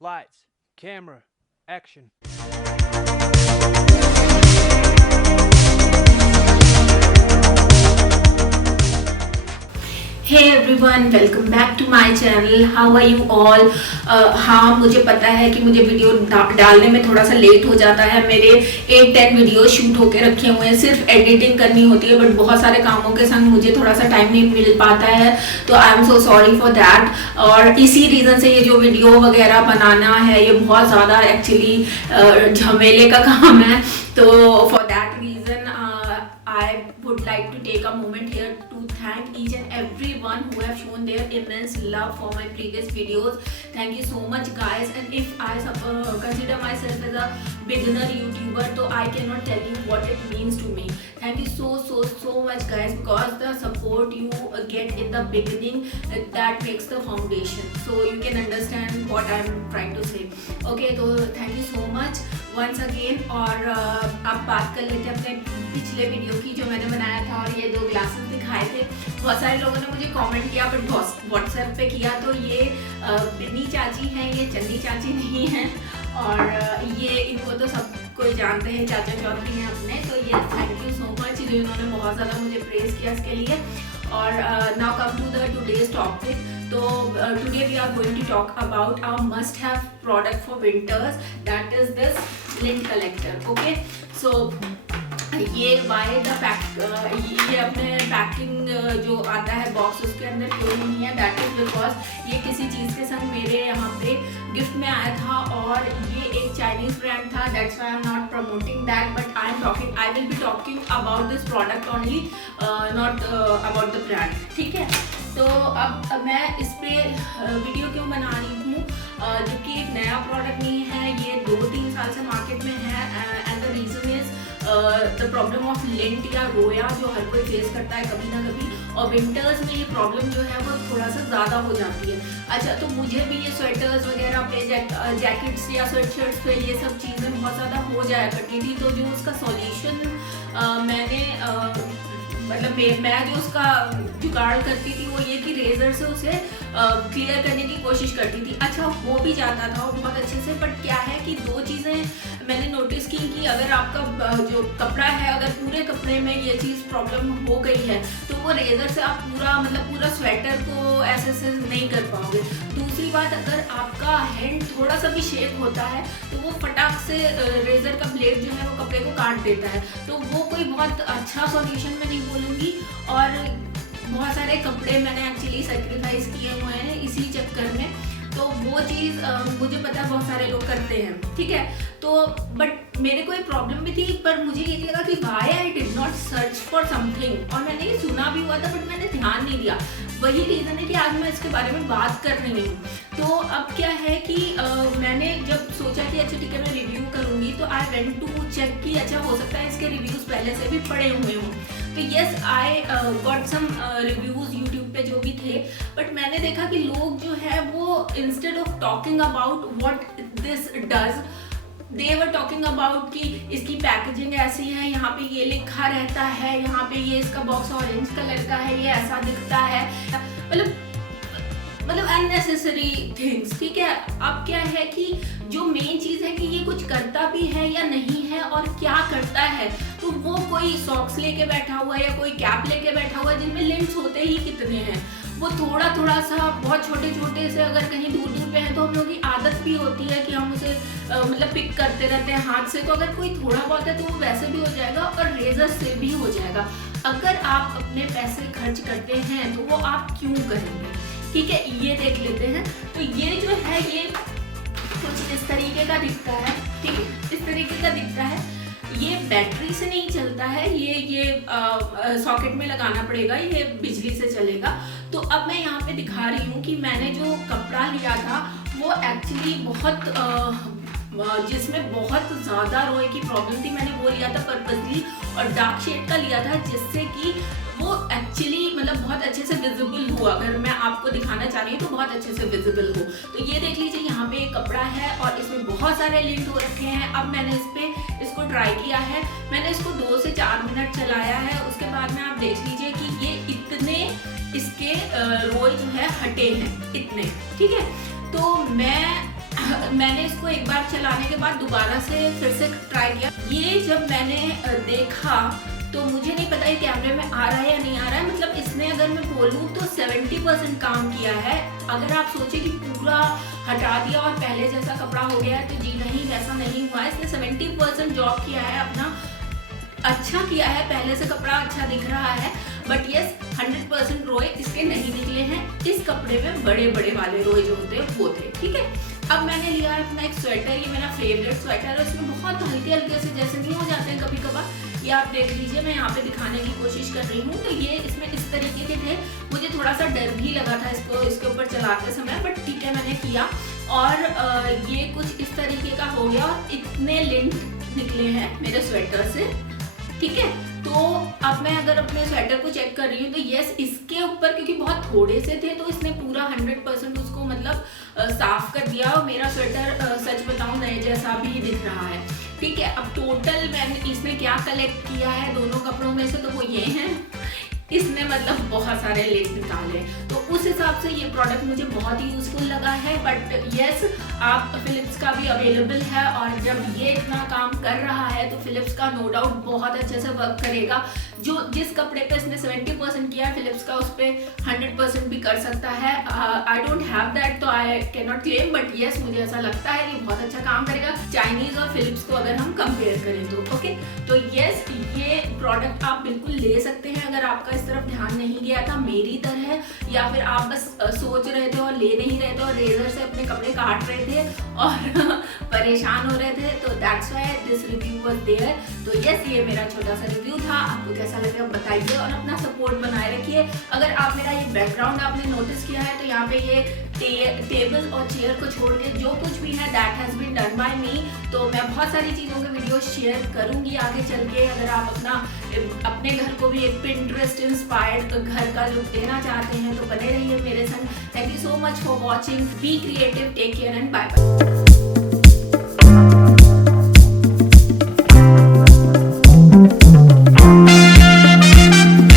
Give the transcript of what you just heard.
Lights, camera, action. Hey everyone, welcome back to my channel. How are you all. हाँ, मुझे पता है कि मुझे वीडियो डालने में थोड़ा सा लेट हो जाता है। मेरे 8-10 वीडियो शूट होके रखे हुए हैं, सिर्फ एडिटिंग करनी होती है, बट बहुत सारे कामों के संग मुझे थोड़ा सा टाइम नहीं मिल पाता है, तो I am so sorry for that. और इसी रीज़न से ये जो वीडियो वगैरह बनाना है ये बहुत ज़्यादा एक्चुअली झमेले का काम है। तो for that reason I would like to take a moment here to thank each and everyone who have shown their immense love for my previous videos. Thank you so much guys, and if I consider myself as a beginner YouTuber, so I cannot tell you what it means to me. Thank you so much guys, because the support you get in the beginning, that makes the foundation, so you can understand what I'm trying to say. Okay, so thank you so much once again। और अब बात कर लेते हैं अपने पिछले video की जो मैंने बनाया था और ये 2 ग्लासेस दिखाए थे। बहुत सारे लोगों ने मुझे कमेंट किया, बट व्हाट्सएप पे किया, तो ये बिन्नी चाची हैं, ये चन्नी चाची नहीं हैं। और ये इनको तो सब कोई जानते हैं, चाचा चौधरी हैं अपने। तो ये थैंक यू सो मच, जो इन्होंने बहुत ज़्यादा मुझे प्रेज़ किया इसके लिए। और now come to the today's topic. तो today we are going to talk about our must have product for winters, that is this lint collector. Okay, so ये बाय द पैक, ये अपने पैकिंग जो आता है बॉक्स उसके अंदर क्यों नहीं है, दैट इज बिकॉज ये किसी चीज़ के संग मेरे यहाँ पे गिफ्ट में आया था, और ये एक चाइनीज ब्रांड था। That's why I am not promoting that, but I will be talking about this product only, not about the brand. ठीक है, तो अब मैं इस पे वीडियो क्यों बना रही हूँ, जो कि एक नया प्रोडक्ट नहीं है, ये 2-3 साल से मार्केट में है। And the reason is the problem of lint या रोया, जो हर कोई फेस करता है कभी ना कभी, और विंटर्स में ये प्रॉब्लम जो है वो थोड़ा सा ज़्यादा हो जाती है। अच्छा, तो मुझे भी ये स्वेटर्स वगैरह पे जैकेट्स या स्वेटशर्ट्स पे ये सब चीज़ें बहुत ज़्यादा हो जाया करती थी। तो जो उसका सॉल्यूशन मैंने मतलब मैं जो उसका जुगाड़ करती थी वो ये कि रेजर से उसे क्लियर करने की कोशिश करती थी। अच्छा, हो भी जाता था वो बहुत अच्छे से, बट क्या है कि 2 चीज़ें मैंने नोटिस की कि अगर आपका जो कपड़ा है, अगर पूरे कपड़े में ये चीज़ प्रॉब्लम हो गई है, तो वो रेजर से आप पूरा स्वेटर को ऐसे नहीं कर पाओगे। दूसरी बात, अगर आपका हैंड थोड़ा सा भी शेक होता है तो वो फटाक से रेजर का ब्लेड जो है वो कपड़े को काट देता है। तो वो कोई बहुत अच्छा सॉल्यूशन मैं नहीं बोलूँगी, और बहुत सारे कपड़े मैंने एक्चुअली सेक्रीफाइस किए हुए हैं इसी चक्कर में। तो वो चीज़ मुझे पता है बहुत सारे लोग करते हैं, ठीक है। तो बट मेरे को एक प्रॉब्लम भी थी, पर मुझे ये लगा कि why I did not search for something, और मैंने ये सुना भी हुआ था बट मैंने ध्यान नहीं दिया। वही रीज़न है कि आज मैं इसके बारे में बात कर रही हूँ। तो अब क्या है कि मैंने जब सोचा कि अच्छा ठीक है मैं रिव्यू करूँगी, तो आई वेंट टू चेक कि अच्छा हो सकता है इसके रिव्यूज़ पहले से भी पड़े हुए हों। तो yes, I got some reviews YouTube पे जो भी थे, बट मैंने देखा कि लोग जो है वो instead of talking about what this does, they were talking about कि इसकी पैकेजिंग ऐसी है, यहाँ पे ये लिखा रहता है, यहाँ पे ये इसका बॉक्स ऑरेंज कलर का है, ये ऐसा दिखता है, मतलब अननेसेसरी थिंग्स। ठीक है, अब क्या है कि जो मेन चीज़ है कि ये कुछ करता भी है या नहीं है, और क्या करता है, तो वो कोई सॉक्स लेके बैठा हुआ है या कोई कैप लेके बैठा हुआ है जिनमें लिंट्स होते ही कितने हैं, वो थोड़ा सा बहुत छोटे से अगर कहीं दूर पे हैं तो हम लोगों की आदत भी होती है कि हम उसे मतलब पिक करते रहते हैं हाथ से। तो अगर कोई थोड़ा बहुत है तो वो वैसे भी हो जाएगा और रेजर से भी हो जाएगा। अगर आप अपने पैसे खर्च करते हैं तो वो आप क्यों करेंगे, ठीक है। ये देख लेते हैं। तो ये जो है ये कुछ इस तरीके का दिखता है, ठीक है, इस तरीके का दिखता है। ये बैटरी से नहीं चलता है, ये सॉकेट में लगाना पड़ेगा, ये बिजली से चलेगा। तो अब मैं यहाँ पे दिखा रही हूँ कि मैंने जो कपड़ा लिया था वो एक्चुअली जिसमें बहुत ज़्यादा रोए की प्रॉब्लम थी, मैंने वो लिया था पर्पसली, और डार्क शेड का लिया था, जिससे कि वो एक्चुअली मतलब बहुत अच्छे से विजिबल हुआ। अगर मैं आपको दिखाना चाह रही हूँ तो बहुत अच्छे से विजिबल हो। तो ये देख लीजिए, यहाँ पे एक कपड़ा है और इसमें बहुत सारे लिंट हो रखे हैं। अब मैंने इसको ट्राई किया है, मैंने इसको 2 से 4 मिनट चलाया है। उसके बाद में आप देख लीजिए कि ये इतने इसके रोल जो है हटे हैं, इतने, ठीक है। तो मैं मैंने इसको एक बार चलाने के बाद दोबारा से फिर से ट्राई किया। ये जब मैंने देखा तो मुझे नहीं पता ये कैमरे में आ रहा है या नहीं आ रहा है, मतलब इसने अगर मैं बोलूँ तो 70% काम किया है। अगर आप सोचे कि पूरा हटा दिया और पहले जैसा कपड़ा हो गया है तो जी नहीं, वैसा नहीं हुआ। इसने 70% जॉब किया है अपना, अच्छा किया है, पहले से कपड़ा अच्छा दिख रहा है। बट यस 100% रोए इसके नहीं निकले हैं। इस कपड़े में बड़े बड़े वाले रोए जो होते हैं वो थे, ठीक है। अब मैंने लिया है अपना एक स्वेटर, ये मेरा फेवरेट स्वेटर है। इसमें बहुत हल्के हल्के से जैसे नहीं हो जाते हैं कभी कभार, ये आप देख लीजिए, मैं यहाँ पे दिखाने की कोशिश कर रही हूँ। तो ये इसमें इस तरीके के थे, मुझे थोड़ा सा डर भी लगा था इसको इसके ऊपर चलाते समय, बट ठीक है मैंने किया। और ये कुछ इस तरीके का हो गया और इतने लिंट निकले हैं मेरे स्वेटर से, ठीक है। तो अब मैं अगर अपने स्वेटर को चेक कर रही हूँ तो यस इसके ऊपर क्योंकि बहुत थोड़े से थे तो इसने पूरा 100% उसको मतलब साफ कर दिया और मेरा स्वेटर सच बताऊँ नए जैसा भी दिख रहा है, ठीक है। अब टोटल मैंने इसमें क्या कलेक्ट किया है दोनों कपड़ों में से, तो वो ये हैं, इसने मतलब बहुत सारे लेग निकाले। तो उस हिसाब से ये प्रोडक्ट मुझे बहुत ही यूजफुल लगा है। बट यस आप फिलिप्स का भी अवेलेबल है और जब ये इतना काम कर रहा है तो फिलिप्स का नो डाउट बहुत अच्छे से वर्क करेगा। जो जिस कपड़े पे इसने 70% किया है फिलिप्स का, उस पर 100% भी कर सकता है। आई डोंट हैव दैट तो I can not claim, but yes मुझे ऐसा लगता है कि बहुत अच्छा काम करेगा चाइनीज और फिलिप्स को अगर हम कंपेयर करें तो, ओके। तो यस ये प्रोडक्ट आप बिल्कुल ले सकते हैं अगर आपका इस तरफ ध्यान नहीं गया था मेरी तरह, या फिर आप बस सोच रहे थे और ले नहीं रहे थे और रेजर से अपने कपड़े काट रहे थे और परेशान हो रहे थे, तो that's why this review was there. तो यस ये मेरा छोटा सा रिव्यू था, आपको कैसा लगा बताइए और अपना सपोर्ट बनाए रखिए। अगर आप मेरा ये बैकग्राउंड आपने नोटिस किया है तो यहाँ पे ये टेबल और चेयर को छोड़ के जो कुछ भी है that has been done by me. तो मैं बहुत सारी चीज़ों के वीडियो शेयर करूंगी आगे चल के। अगर आप अपने घर को भी एक पिंटरेस्ट इंस्पायर्ड घर का लुक देना चाहते हैं तो बने रहिए मेरे संग। Thank you so much for watching, be creative, take care and bye bye.